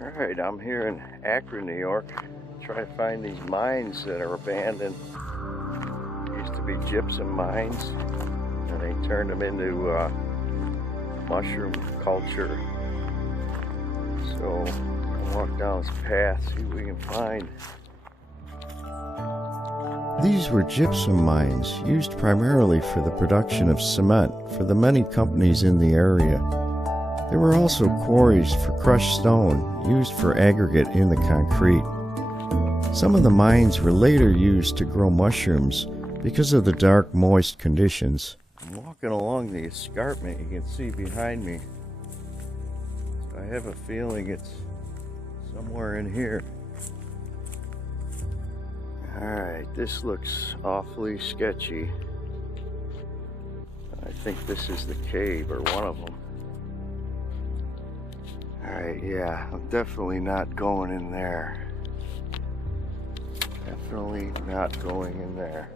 Alright, I'm here in Akron, New York. Try to find these mines that are abandoned. Used to be gypsum mines, and they turned them into mushroom culture. So I'll walk down this path, see what we can find. These were gypsum mines used primarily for the production of cement for the many companies in the area. There were also quarries for crushed stone used for aggregate in the concrete. Some of the mines were later used to grow mushrooms because of the dark, moist conditions. I'm walking along the escarpment you can see behind me. I have a feeling it's somewhere in here. Alright, this looks awfully sketchy. I think this is the cave or one of them. Alright, yeah, I'm definitely not going in there. Definitely not going in there.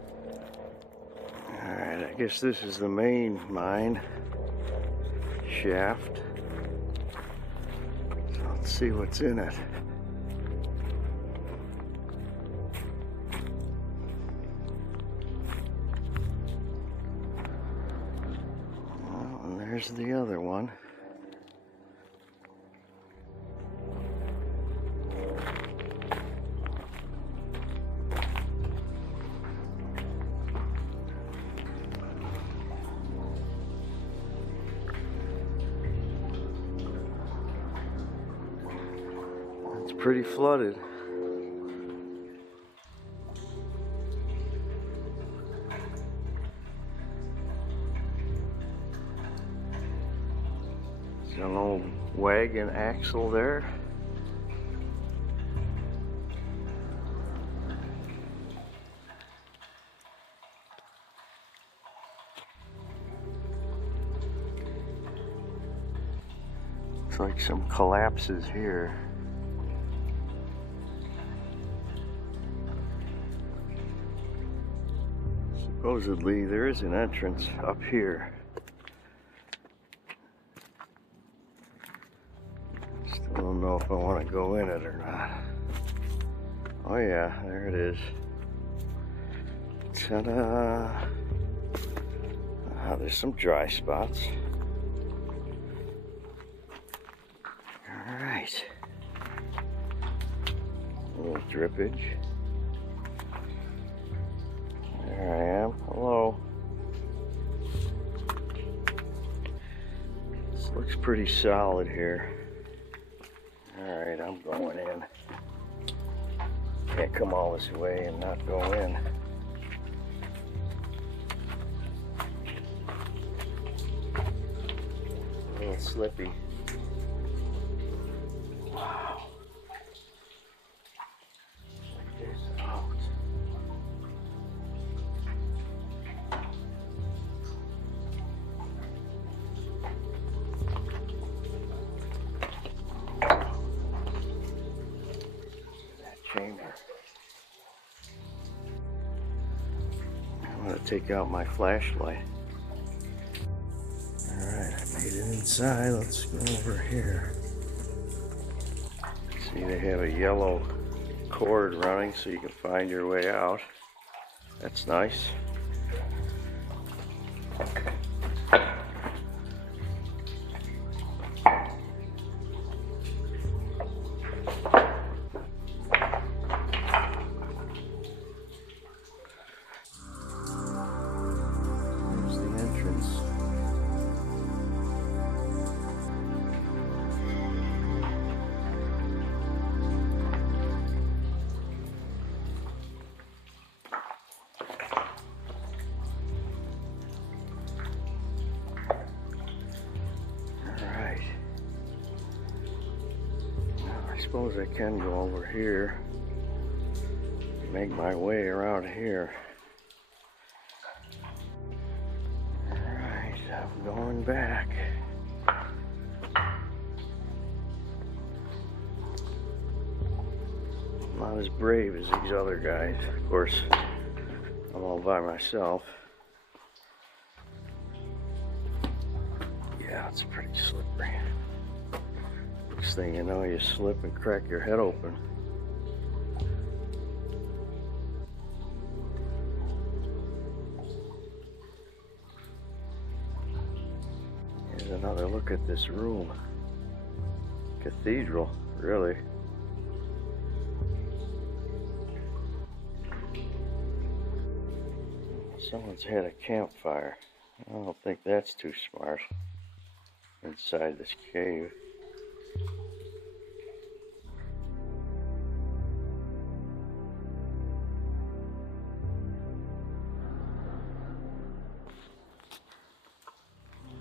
Alright, I guess this is the main mine shaft. So let's see what's in it. Oh, and there's the other one. It's pretty flooded. There's an old wagon axle there. Looks like some collapses here. Supposedly there is an entrance up here. Still don't know if I want to go in it or not. Oh yeah, there it is. Ta-da! There's some dry spots. Alright. A little drippage. There I am. Hello. This looks pretty solid here. Alright, I'm going in. Can't come all this way and not go in. A little slippy. Wow. Check this out. Chamber. I'm going to take out my flashlight. Alright, I made it inside. Let's go over here. See, they have a yellow cord running so you can find your way out. That's nice. I suppose I can go over here and make my way around here. Alright, I'm going back. I'm not as brave as these other guys. Of course, I'm all by myself. Yeah, it's pretty slippery. Next thing you know, you slip and crack your head open. Here's another look at this room. Cathedral, really. Someone's had a campfire. I don't think that's too smart inside this cave.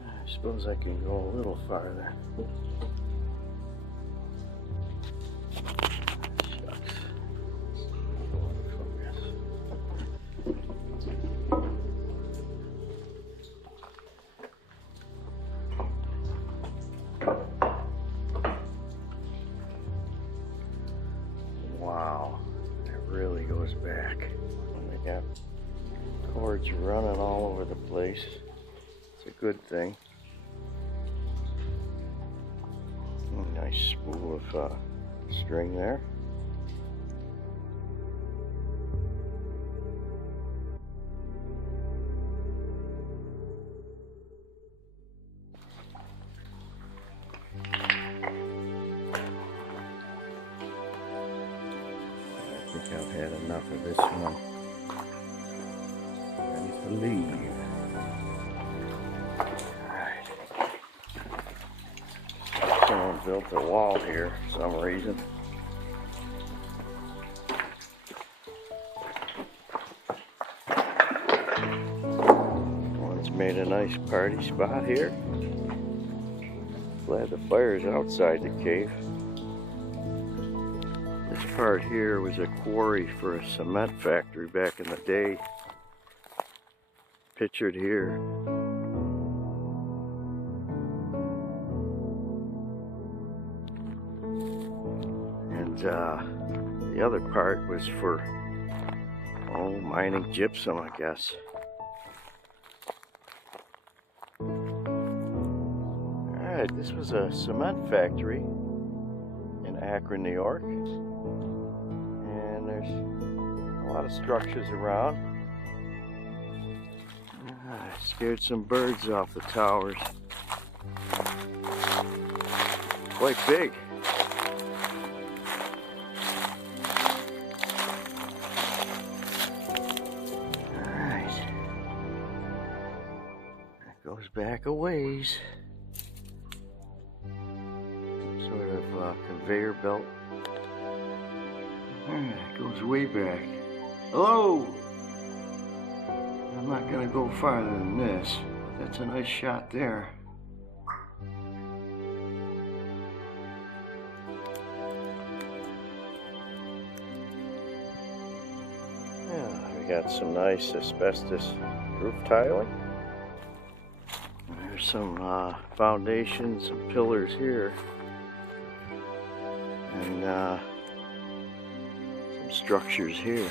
I suppose I can go a little farther. Shucks. Wow, it really goes back. And they got cords running all over the place. It's a good thing. Nice spool of string there. I think I've had enough of this one. Ready to leave. Someone built a wall here for some reason. One's made a nice party spot here. Glad the fire's outside the cave. This part here was a quarry for a cement factory back in the day. Pictured here. The other part was for, mining gypsum, I guess. Alright, this was a cement factory in Akron, New York. And there's a lot of structures around. I scared some birds off the towers. Quite big. Goes back a ways. Some sort of conveyor belt. It goes way back. Hello! I'm not gonna go farther than this. That's a nice shot there. Yeah, we got some nice asbestos roof tiling. There's some foundations, some pillars here, and some structures here.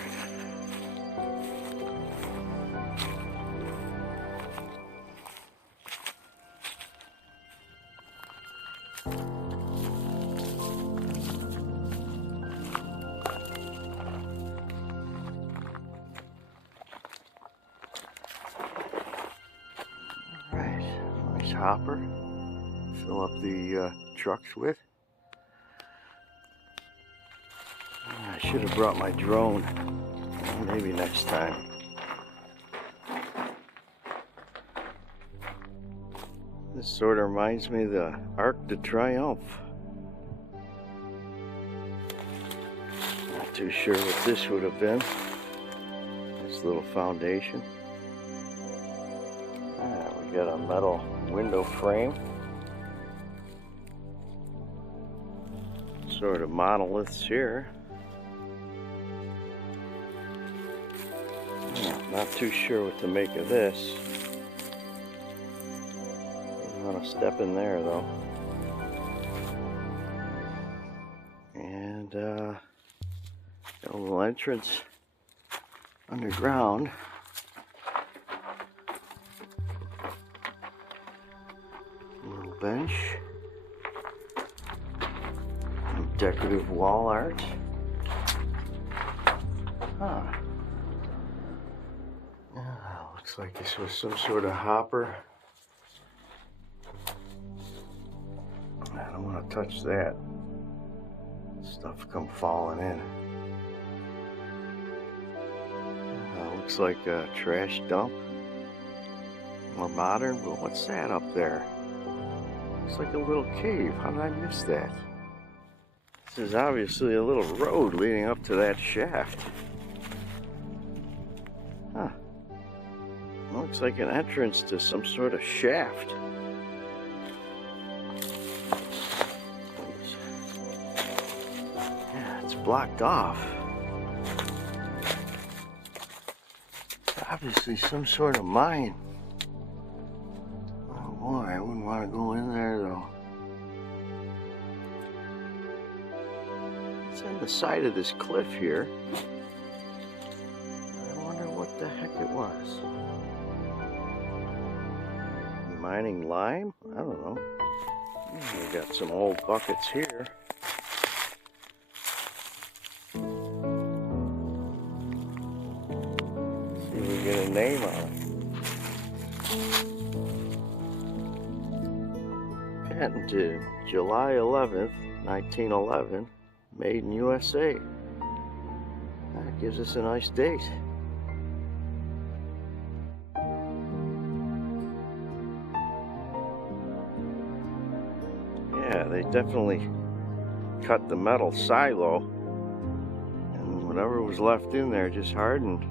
Hopper, fill up the trucks with. I should have brought my drone. Maybe next time. This sort of reminds me of the Arc de Triomphe. Not too sure what this would have been. This little foundation. We got a metal window frame. Sort of monoliths here. Not too sure what to make of this. I'm gonna step in there though. And got a little entrance underground. Bench. decorative wall art. Huh. Looks like this was some sort of hopper. I don't want to touch that. Stuff come falling in. Looks like a trash dump. More modern, but what's that up there? Looks like a little cave. How did I miss that? This is obviously a little road leading up to that shaft. Huh. Looks like an entrance to some sort of shaft. Yeah, it's blocked off. It's obviously some sort of mine. Oh boy, I wouldn't want to go in there though. It's on the side of this cliff here. I wonder what the heck it was. Mining lime? I don't know. We got some old buckets here. See if we can get a name on it. Patented July 11th, 1911. Made in USA. That gives us a nice date. Yeah, they definitely cut the metal silo, and whatever was left in there just hardened.